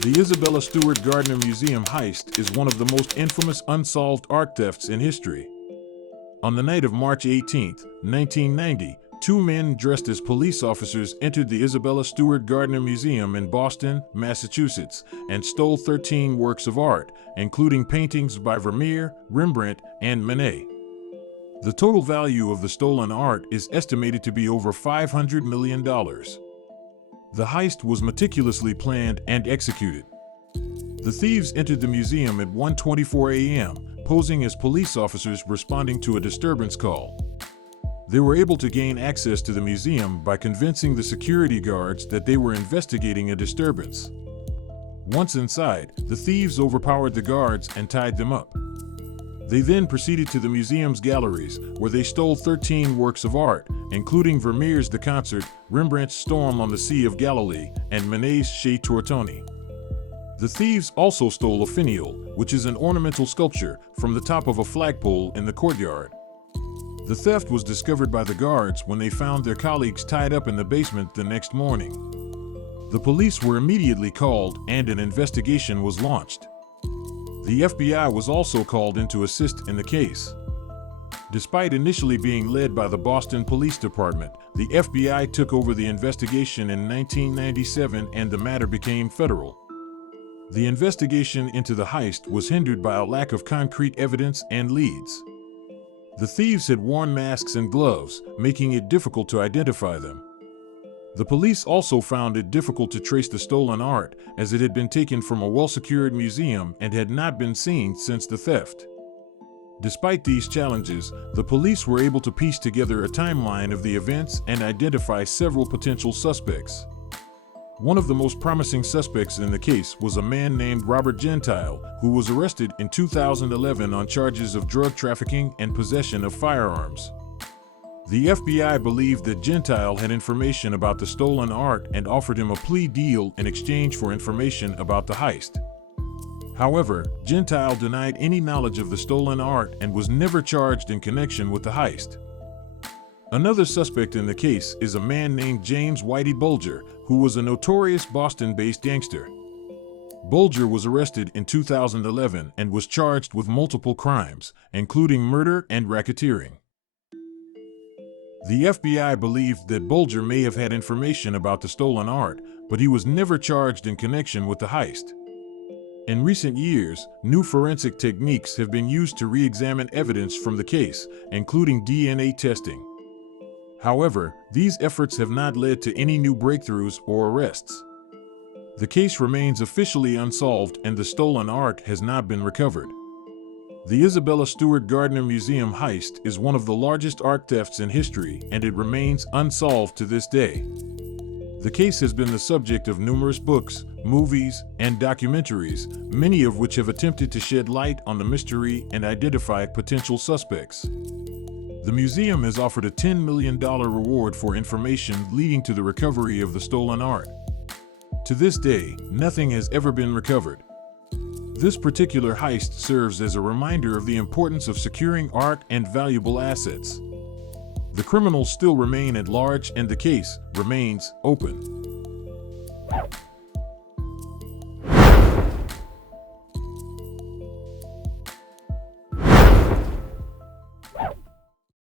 The Isabella Stewart Gardner Museum heist is one of the most infamous unsolved art thefts in history. On the night of March 18, 1990, two men dressed as police officers entered the Isabella Stewart Gardner Museum in Boston, Massachusetts, and stole 13 works of art, including paintings by Vermeer, Rembrandt, and Manet. The total value of the stolen art is estimated to be over $500 million. The heist was meticulously planned and executed. The thieves entered the museum at 1:24 a.m., posing as police officers responding to a disturbance call. They were able to gain access to the museum by convincing the security guards that they were investigating a disturbance. Once inside, the thieves overpowered the guards and tied them up. They then proceeded to the museum's galleries, where they stole 13 works of art, including Vermeer's The Concert, Rembrandt's Storm on the Sea of Galilee, and Manet's Chez Tortoni. The thieves also stole a finial, which is an ornamental sculpture, from the top of a flagpole in the courtyard. The theft was discovered by the guards when they found their colleagues tied up in the basement the next morning. The police were immediately called, and an investigation was launched. The FBI was also called in to assist in the case. Despite initially being led by the Boston Police Department, the FBI took over the investigation in 1997 and the matter became federal. The investigation into the heist was hindered by a lack of concrete evidence and leads. The thieves had worn masks and gloves, making it difficult to identify them. The police also found it difficult to trace the stolen art, as it had been taken from a well-secured museum and had not been seen since the theft. Despite these challenges, the police were able to piece together a timeline of the events and identify several potential suspects. One of the most promising suspects in the case was a man named Robert Gentile, who was arrested in 2011 on charges of drug trafficking and possession of firearms. The FBI believed that Gentile had information about the stolen art and offered him a plea deal in exchange for information about the heist. However, Gentile denied any knowledge of the stolen art and was never charged in connection with the heist. Another suspect in the case is a man named James Whitey Bulger, who was a notorious Boston-based gangster. Bulger was arrested in 2011 and was charged with multiple crimes, including murder and racketeering. The FBI believed that Bulger may have had information about the stolen art, but he was never charged in connection with the heist. In recent years, new forensic techniques have been used to re-examine evidence from the case, including DNA testing. However, these efforts have not led to any new breakthroughs or arrests. The case remains officially unsolved and the stolen art has not been recovered. The Isabella Stewart Gardner Museum heist is one of the largest art thefts in history, and it remains unsolved to this day. The case has been the subject of numerous books, movies, and documentaries, many of which have attempted to shed light on the mystery and identify potential suspects. The museum has offered a $10 million reward for information leading to the recovery of the stolen art. To this day, nothing has ever been recovered. This particular heist serves as a reminder of the importance of securing art and valuable assets. The criminals still remain at large and the case remains open.